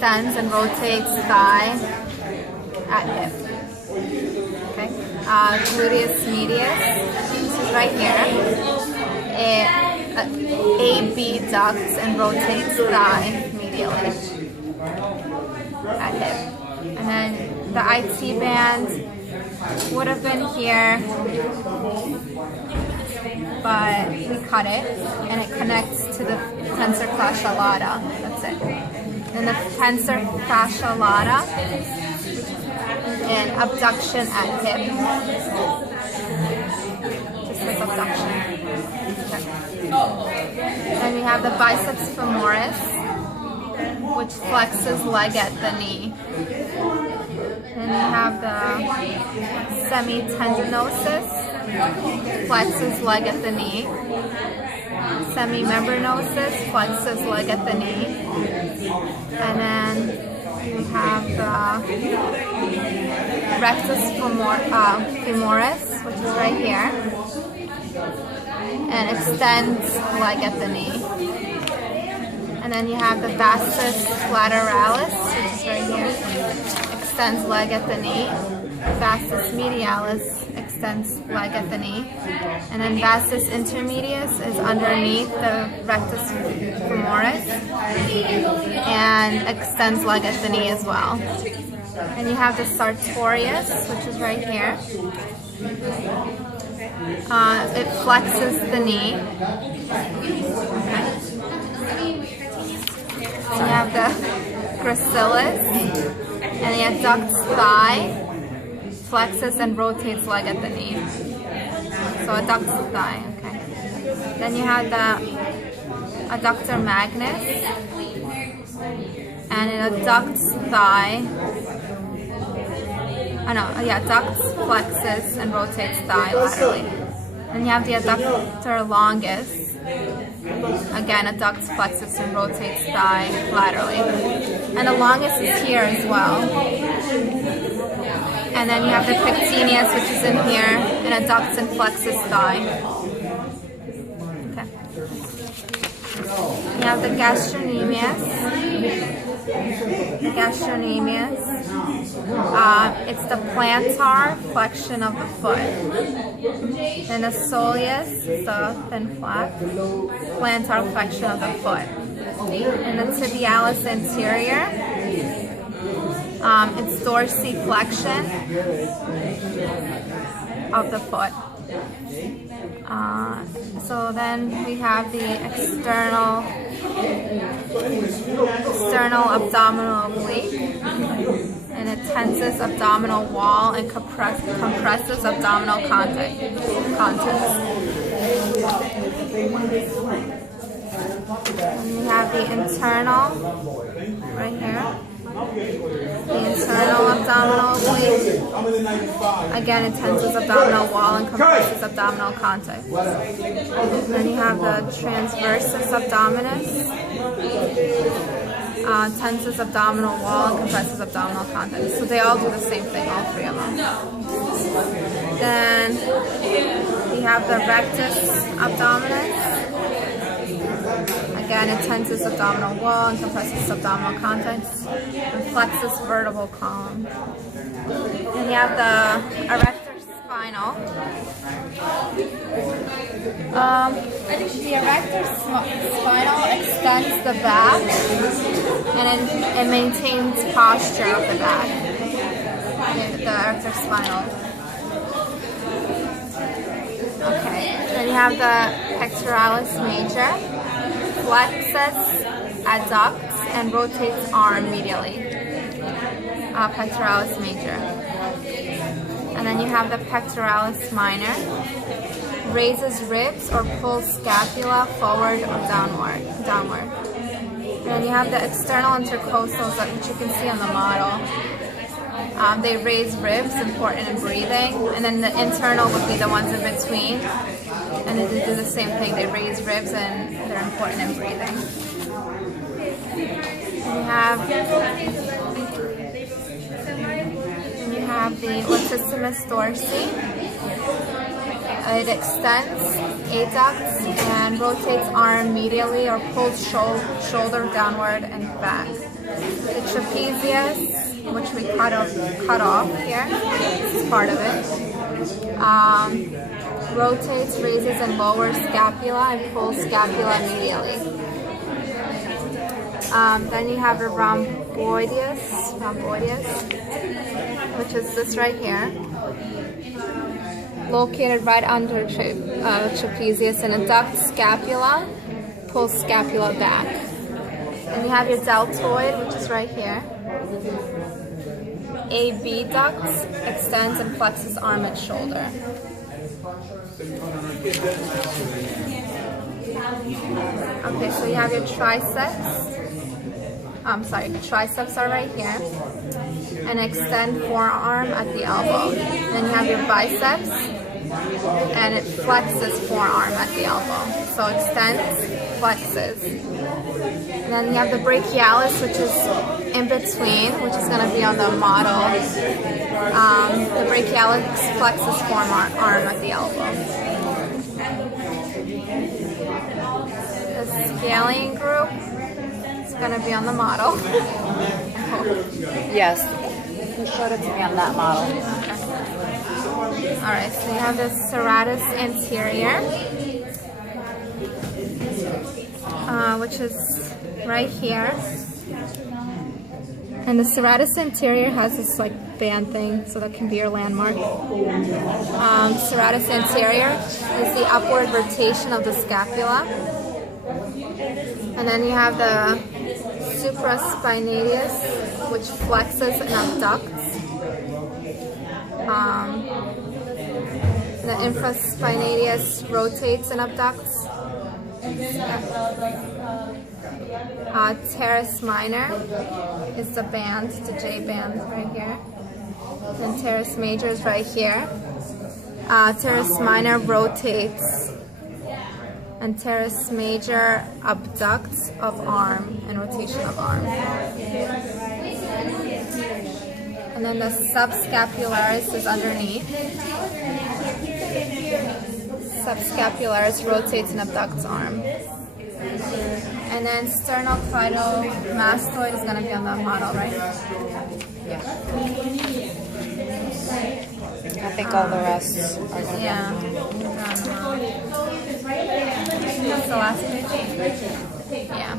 extends and rotates thigh at hip. Okay. Gluteus medius, this is right here. AB ducts and rotates thigh medially at hip. And then the IT band would have been here, but we cut it, and it connects to the tensor fascia lata. That's it. And the tensor fascia lata and abduction at hip. Just this abduction. Okay. Then we have the biceps femoris, which flexes leg at the knee. Then we have the semitendinosus, flexes leg at the knee. Semimembranosus, flexes leg at the knee. And then we have the rectus femoris, which is right here, and extends leg at the knee. And then you have the vastus lateralis, which is right here, extends leg at the knee. Vastus medialis extends leg at the knee. And then vastus intermedius is underneath the rectus femoris and extends leg at the knee as well. And you have the sartorius, which is right here. It flexes the knee. Okay. And you have the gracilis, and it adducts thigh, flexes and rotates leg at the knee. So adducts the thigh, okay. Then you have the adductor magnus, and it adducts thigh. Adducts, flexes, and rotates thigh laterally. Then you have the adductor longus. Again, adducts, flexes, and rotates thigh laterally. And the longus is here as well. And then you have the pectineus, which is in here, and adducts and flexes thigh. Okay. You have the gastrocnemius. It's the plantar flexion of the foot. Then the soleus, the thin flap, plantar flexion of the foot. And the tibialis anterior, it's dorsiflexion of the foot. So then we have the external abdominal oblique, and it tenses abdominal wall and compresses abdominal contents. And we have the internal, right here. The internal abdominal oblique. Again, it tenses abdominal wall and compresses abdominal contents. And then you have the transversus abdominis. Tenses abdominal wall and compresses abdominal contents. So they all do the same thing, all three of them. Then we have the rectus abdominis. Again, it tenses abdominal wall and compresses abdominal contents and flexes vertebral column. And you have the erector spinal. The erector spinal extends the back, and it maintains posture of the back. The erector spinal. Okay, then you have the pectoralis major. Flexes, adducts, and rotates arm medially. Pectoralis major. And then you have the pectoralis minor. Raises ribs or pulls scapula forward or downward. And then you have the external intercostals, which you can see on the model. They raise ribs, important in breathing. And then the internal would be the ones in between. And they do the same thing. They raise ribs and they're important in breathing. And you have the latissimus dorsi. It extends adducts and rotates arm medially or pulls shoulder downward and back. The trapezius, which we cut off here, this is part of it, rotates, raises, and lowers scapula and pulls scapula medially. Then you have the rhomboideus, which is this right here, located right under trapezius, and adducts scapula, pulls scapula back. And you have your deltoid, which is right here. Abducts, extends and flexes arm and shoulder. Okay, so you have your triceps. Triceps are right here. And extend forearm at the elbow. Then you have your biceps, and it flexes forearm at the elbow. So extends, flexes. And then you have the brachialis, which is in between, which is going to be on the model. The brachialis flexes forearm at the elbow. The scalene group is going to be on the model. Yes. You showed it to me on that model. Okay. Alright, so you have the serratus anterior, which is right here. And the serratus anterior has this like band thing, so that can be your landmark. Serratus anterior is the upward rotation of the scapula. And then you have the supraspinatus, which flexes and abducts. The infraspinatus rotates and abducts. Teres minor is the band, the J band right here. And teres major is right here. Teres minor rotates, and teres major abducts of arm and rotation of arm. And then the subscapularis is underneath. Subscapularis rotates and abducts arm. And then sternocleidomastoid is going to be on the model, right? Yeah. I think all the rest are going to be. Yeah. That's the last page? Yeah.